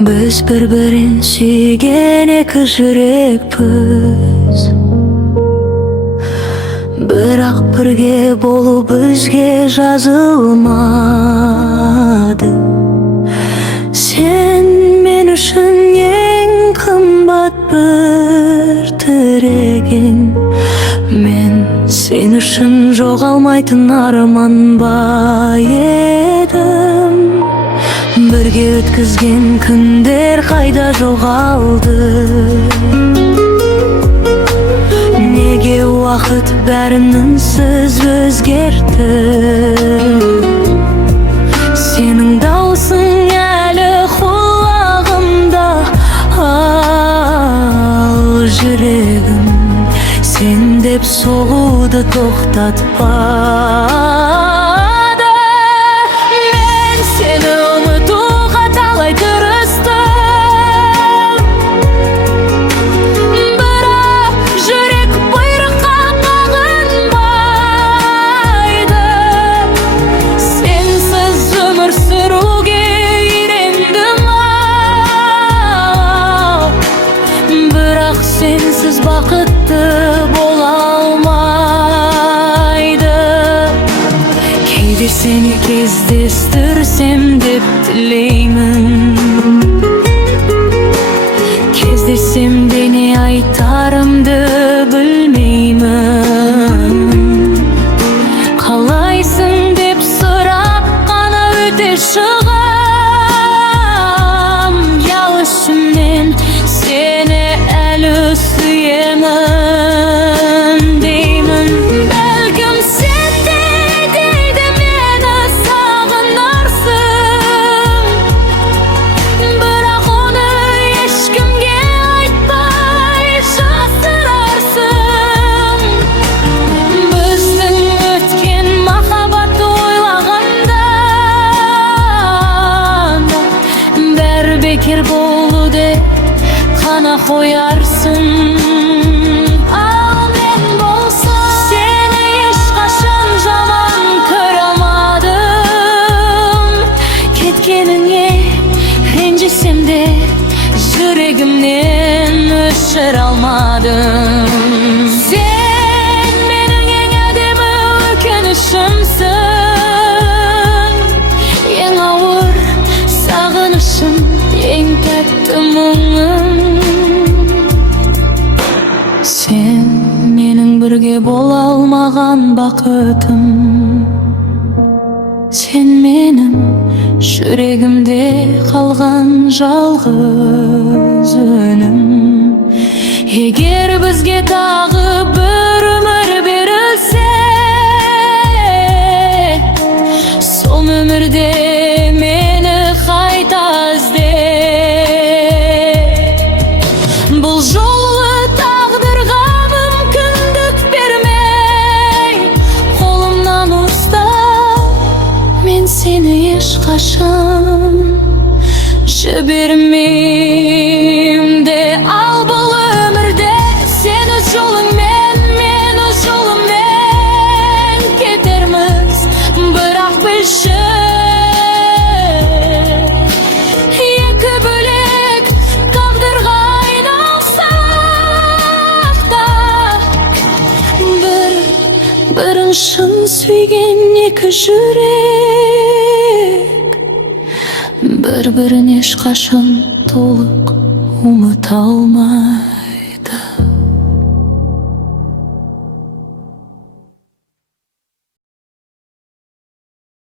Biz bir-birin suygen eki yürekpiz. Biroq birge bolup bizge жазылмады. Sen men üçün eng qimmat bir tiregin. Men sen üçün жоғалмайтын арманбай едім. Бірге өткізген күндер қайда жоғалды? Неге уақыт бәрінсіз өзгерді? Сенің даусың әлі құлағымда, ал жүрегім сен деп соғуды тоқтатпады. Мен сені ұмытуға талай тырыстым, бірақ жүрек бұйрыққа бағынбайды. Сенсіз өмір сүруге үйрендім, бірақ сенсіз бақытты бола алмайды. Кейде сені кездестірсем деп тілеймін, кездессем де не айтарымды білмеймін. Қалайсың деп сұрап қана өте шығам. Ұялы ішімнен сені әлі сүйемін деймін. Бәлкім сен де дейді мені сағынарсың, бірақ оны ешкімге айтпай жасырарсың. Біздің өткен махаббат ойлағанда бәрі бекер болуды қана қоярсың. Ал мен болсам сені ешқашан жаман көре алмадым. Кеткеніңе ренжісем де жүрегімнен өшіре алмадым. Сен менің ең әдемі өкінішімсің, ең ауыр сағынышым, ең тәтті мұңым. Сен менің бірге бола алмаған бақытым. Сен менің жүрегімде қалған жалғыз үнім. Егер бізге тағы бір өмір берілсе, сол өмірде мені қайта ізде. Бұл жолы тағдырға мүмкіндік бермей, қолымнан ұстап, мен сені ешқашан жібермеймін де. Ал бұл өмірде сен өз жолыңмен, мен өз жолыммен кетерміз, бірақ білші екі бөлек тағдырға айналсақ да, бір-бірін шын сүйген екі жүрек бір-бірін ешқашан толық ұмыта алмайды.